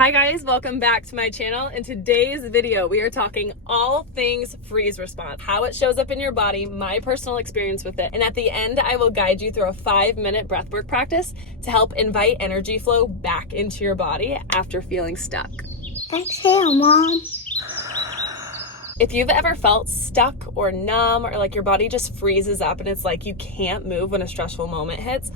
Hi guys, welcome back to my channel. In today's video, we are talking all things freeze response, how it shows up in your body, my personal experience with it, and at the end, I will guide you through a 5-minute breathwork practice to help invite energy flow back into your body after feeling stuck. Exhale, Mom. If you've ever felt stuck or numb or like your body just freezes up and it's like you can't move when a stressful moment hits,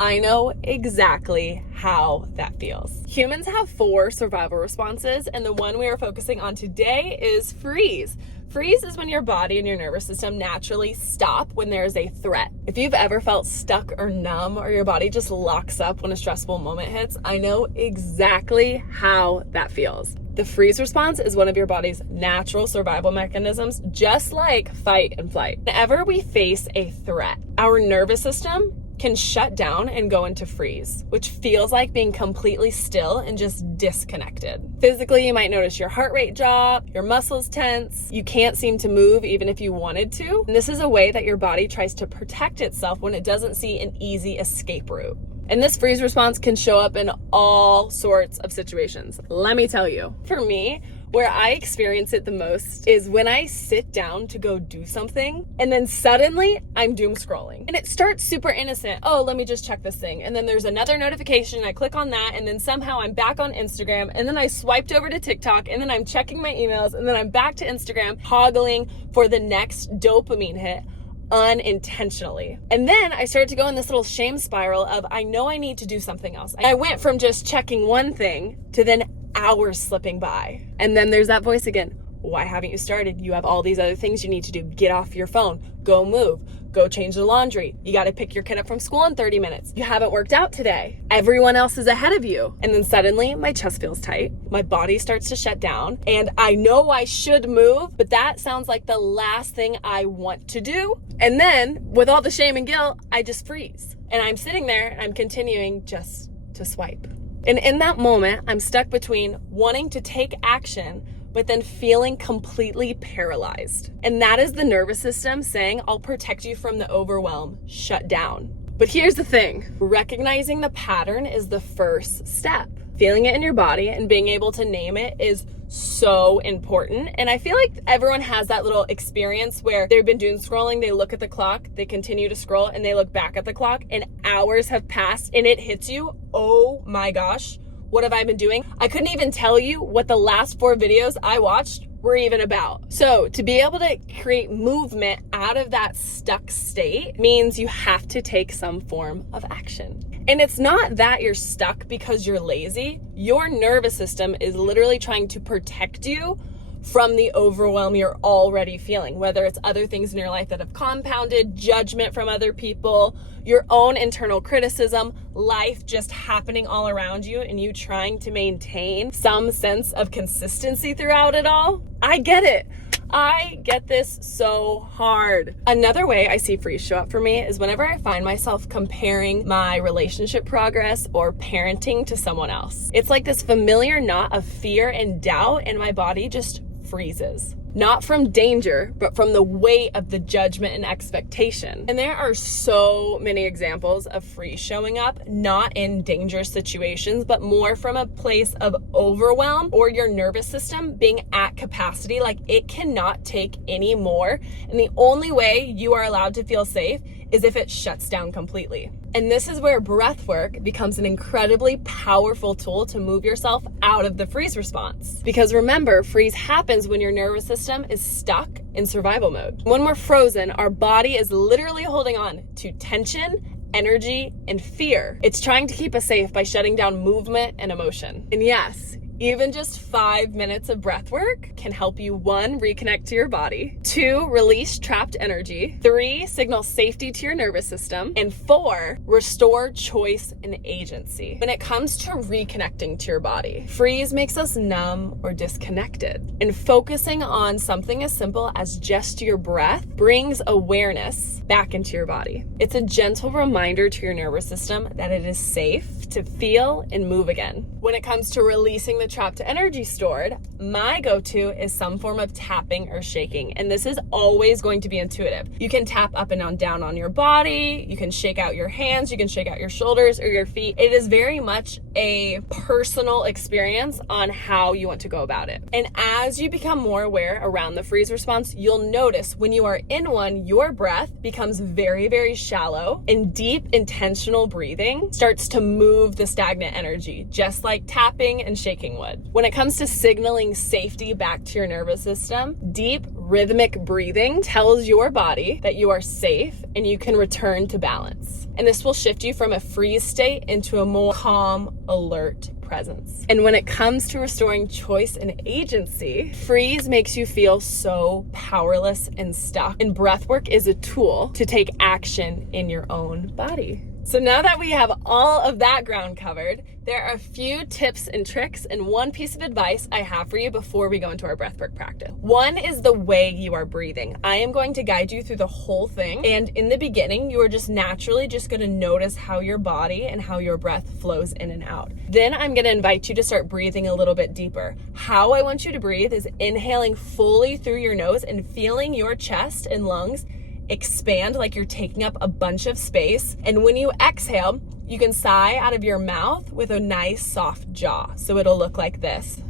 I know exactly how that feels. Humans have 4 survival responses, and the one we are focusing on today is freeze. Freeze is when your body and your nervous system naturally stop when there is a threat. If you've ever felt stuck or numb or your body just locks up when a stressful moment hits, I know exactly how that feels. The freeze response is one of your body's natural survival mechanisms, just like fight and flight. Whenever we face a threat, our nervous system can shut down and go into freeze, which feels like being completely still and just disconnected. Physically, you might notice your heart rate drop, your muscles tense, you can't seem to move even if you wanted to. And this is a way that your body tries to protect itself when it doesn't see an easy escape route. And this freeze response can show up in all sorts of situations. Let me tell you, for me, where I experience it the most is when I sit down to go do something and then suddenly I'm doom scrolling. And it starts super innocent. Oh, let me just check this thing. And then there's another notification. I click on that and then somehow I'm back on Instagram and then I swiped over to TikTok and then I'm checking my emails and then I'm back to Instagram, hoggling for the next dopamine hit unintentionally. And then I started to go in this little shame spiral of I know I need to do something else. I went from just checking one thing to then hours slipping by. And then there's that voice again. Why haven't you started? You have all these other things you need to do. Get off your phone. Go move. Go change the laundry. You got to pick your kid up from school in 30 minutes. You haven't worked out today. Everyone else is ahead of you. And then suddenly my chest feels tight. My body starts to shut down. And I know I should move, but that sounds like the last thing I want to do. And then with all the shame and guilt, I just freeze. And I'm sitting there and I'm continuing just to swipe. And in that moment, I'm stuck between wanting to take action, but then feeling completely paralyzed. And that is the nervous system saying, I'll protect you from the overwhelm, shut down. But here's the thing, recognizing the pattern is the first step. Feeling it in your body and being able to name it is so important. And I feel like everyone has that little experience where they've been doom scrolling, they look at the clock, they continue to scroll and they look back at the clock and hours have passed and it hits you, oh my gosh, what have I been doing? I couldn't even tell you what the last 4 videos I watched were even about. So to be able to create movement out of that stuck state means you have to take some form of action. And it's not that you're stuck because you're lazy. Your nervous system is literally trying to protect you from the overwhelm you're already feeling, whether it's other things in your life that have compounded, judgment from other people, your own internal criticism, life just happening all around you and you trying to maintain some sense of consistency throughout it all. I get it. I get this so hard. Another way I see freeze show up for me is whenever I find myself comparing my relationship progress or parenting to someone else. It's like this familiar knot of fear and doubt and my body just freezes. Not from danger, but from the weight of the judgment and expectation. And there are so many examples of freeze showing up, not in dangerous situations, but more from a place of overwhelm or your nervous system being at capacity, like it cannot take any more. And the only way you are allowed to feel safe is if it shuts down completely. And this is where breathwork becomes an incredibly powerful tool to move yourself out of the freeze response. Because remember, freeze happens when your nervous system is stuck in survival mode. When we're frozen, our body is literally holding on to tension, energy, and fear. It's trying to keep us safe by shutting down movement and emotion. And yes, even just 5 minutes of breath work can help you 1, reconnect to your body, 2, release trapped energy, 3, signal safety to your nervous system, and 4, restore choice and agency. When it comes to reconnecting to your body, freeze makes us numb or disconnected. And focusing on something as simple as just your breath brings awareness back into your body. It's a gentle reminder to your nervous system that it is safe to feel and move again. When it comes to releasing the trapped energy stored, my go-to is some form of tapping or shaking. And this is always going to be intuitive. You can tap up and down on your body. You can shake out your hands. You can shake out your shoulders or your feet. It is very much a personal experience on how you want to go about it. And as you become more aware around the freeze response, you'll notice when you are in one, your breath becomes very, very shallow, and deep intentional breathing starts to move the stagnant energy, just like tapping and shaking would. When it comes to signaling safety back to your nervous system, deep rhythmic breathing tells your body that you are safe and you can return to balance. And this will shift you from a freeze state into a more calm, alert presence. And when it comes to restoring choice and agency, freeze makes you feel so powerless and stuck. And breathwork is a tool to take action in your own body. So now that we have all of that ground covered, there are a few tips and tricks and one piece of advice I have for you before we go into our breathwork practice. One is the way you are breathing. I am going to guide you through the whole thing. And in the beginning, you are just naturally just going to notice how your body and how your breath flows in and out. Then I'm going to invite you to start breathing a little bit deeper. How I want you to breathe is inhaling fully through your nose and feeling your chest and lungs expand like you're taking up a bunch of space. And when you exhale, you can sigh out of your mouth with a nice soft jaw. So it'll look like this.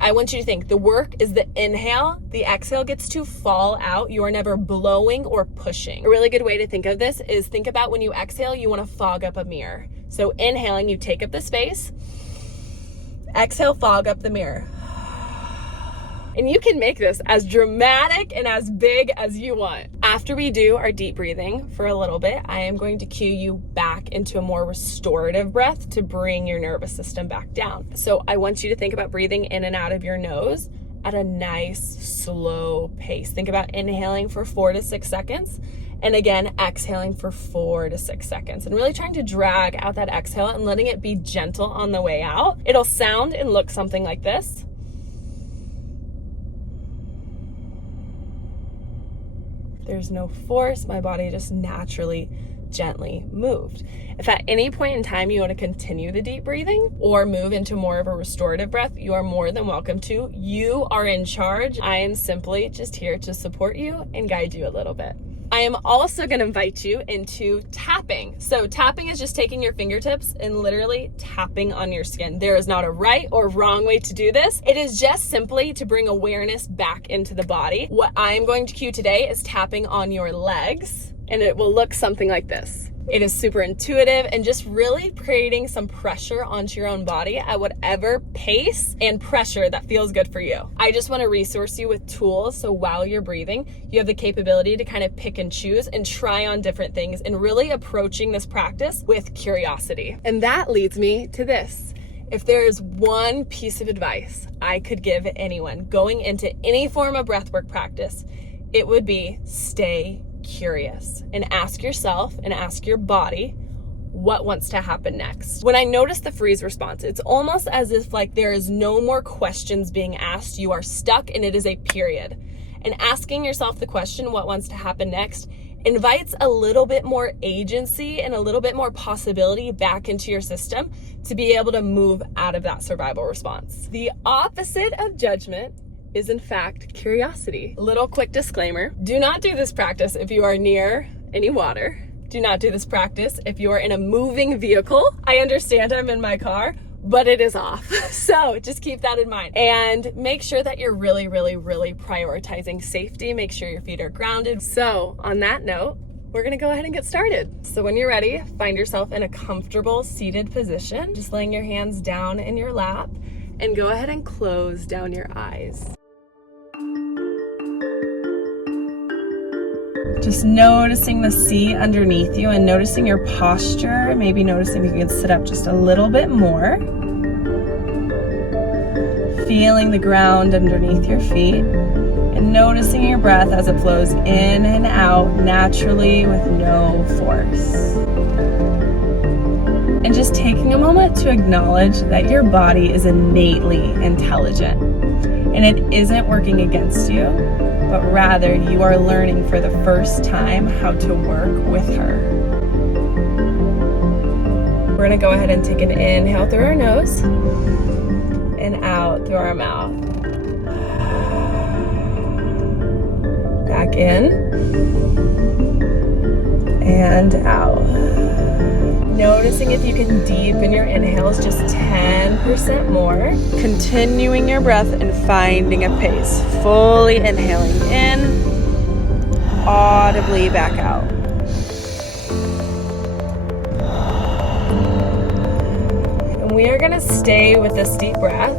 I want you to think the work is the inhale, the exhale gets to fall out. You are never blowing or pushing. A really good way to think of this is think about when you exhale, you want to fog up a mirror. So inhaling, you take up the space. Exhale, fog up the mirror. And you can make this as dramatic and as big as you want. After we do our deep breathing for a little bit, I am going to cue you back into a more restorative breath to bring your nervous system back down. So I want you to think about breathing in and out of your nose at a nice, slow pace. Think about inhaling for 4 to 6 seconds. And again, exhaling for 4 to 6 seconds. And really trying to drag out that exhale and letting it be gentle on the way out. It'll sound and look something like this. There's no force. My body just naturally, gently moved. If at any point in time you want to continue the deep breathing or move into more of a restorative breath, you are more than welcome to. You are in charge. I am simply just here to support you and guide you a little bit. I am also going to invite you into tapping. So tapping is just taking your fingertips and literally tapping on your skin. There is not a right or wrong way to do this. It is just simply to bring awareness back into the body. What I am going to cue today is tapping on your legs, and it will look something like this. It is super intuitive and just really creating some pressure onto your own body at whatever pace and pressure that feels good for you. I just want to resource you with tools so while you're breathing, you have the capability to kind of pick and choose and try on different things and really approaching this practice with curiosity. And that leads me to this. If there is one piece of advice I could give anyone going into any form of breathwork practice, it would be stay curious and ask yourself and ask your body what wants to happen next. When I notice the freeze response, it's almost as if like there is no more questions being asked. You are stuck and it is a period. And asking yourself the question, what wants to happen next, invites a little bit more agency and a little bit more possibility back into your system to be able to move out of that survival response. The opposite of judgment is in fact curiosity. Little quick disclaimer, do not do this practice if you are near any water. Do not do this practice if you are in a moving vehicle. I understand I'm in my car, but it is off. So just keep that in mind. And make sure that you're really, really, really prioritizing safety. Make sure your feet are grounded. So on that note, we're gonna go ahead and get started. So when you're ready, find yourself in a comfortable seated position, just laying your hands down in your lap, and go ahead and close down your eyes. Just noticing the sea underneath you and noticing your posture, maybe noticing if you can sit up just a little bit more. Feeling the ground underneath your feet and noticing your breath as it flows in and out naturally with no force. And just taking a moment to acknowledge that your body is innately intelligent and it isn't working against you, but rather you are learning for the first time how to work with her. we're gonna go ahead and take an inhale through our nose and out through our mouth. Back in and out. Noticing if you can deepen your inhales just 10% more. Continuing your breath and finding a pace. Fully inhaling in, audibly back out. And we are gonna stay with this deep breath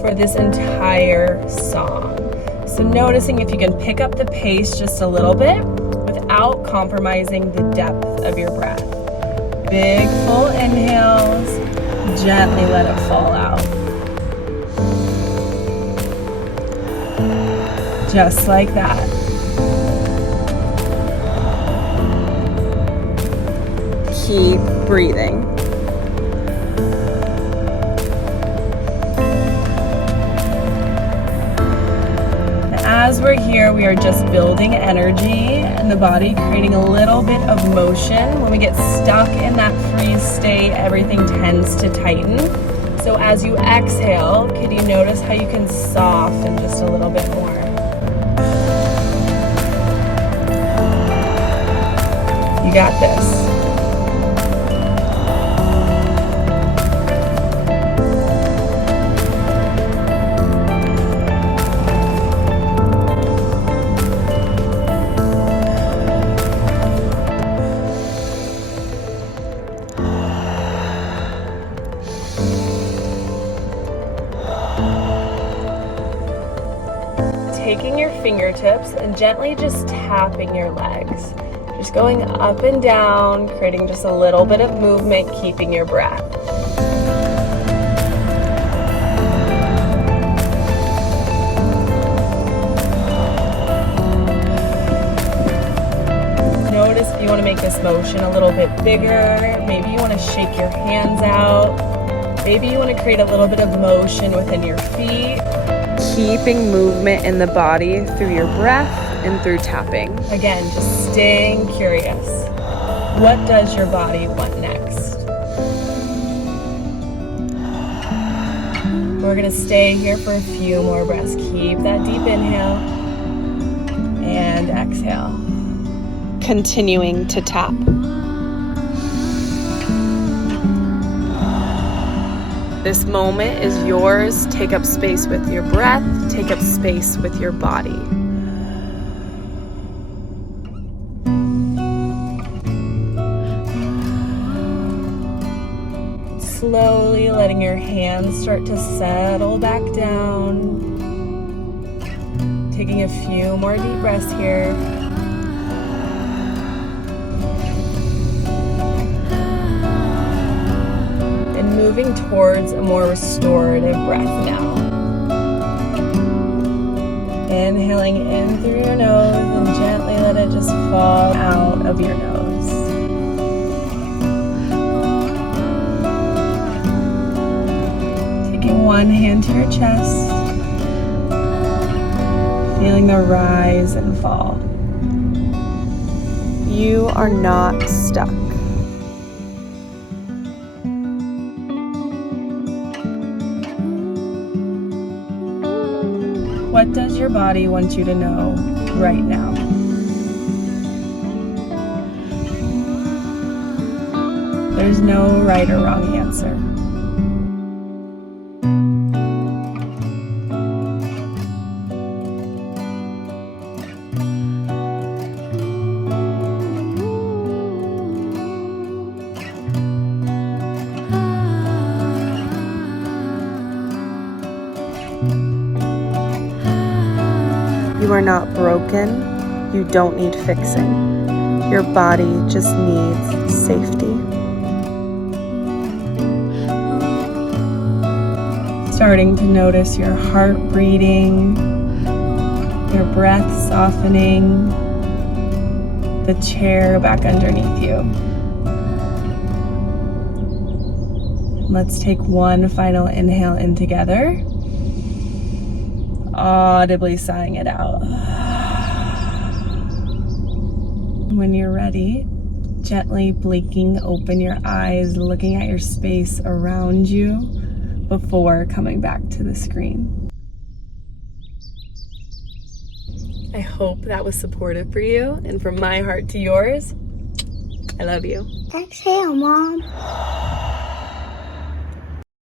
for this entire song. So noticing if you can pick up the pace just a little bit without compromising the depth of your breath. Big full inhales, gently let it fall out. Just like that. Keep breathing. As we're here, we are just building energy in the body, creating a little bit of motion. When we get stuck in that freeze state, everything tends to tighten. So as you exhale, can you notice how you can soften just a little bit more? You got this. Taking your fingertips and gently just tapping your legs. Just going up and down, creating just a little bit of movement, keeping your breath. Notice if you want to make this motion a little bit bigger. Maybe you want to shake your hands out. Maybe you want to create a little bit of motion within your feet. Keeping movement in the body through your breath and through tapping. Again, just staying curious. What does your body want next? We're gonna stay here for a few more breaths. Keep that deep inhale and exhale. Continuing to tap. This moment is yours. Take up space with your breath. Take up space with your body. Slowly letting your hands start to settle back down. Taking a few more deep breaths here. Moving towards a more restorative breath now. Inhaling in through your nose and gently let it just fall out of your nose. Taking one hand to your chest, feeling the rise and fall. You are not stuck. What does your body want you to know right now? There's no right or wrong answer. You are not broken. You don't need fixing. Your body just needs safety. Starting to notice your heart beating, your breath softening, the chair back underneath you. Let's take one final inhale in together. Audibly sighing it out. When you're ready, Gently blinking open your eyes, looking at your space around you before coming back to the screen. I hope that was supportive for you, and from my heart to yours, I love you. Exhale, Mom.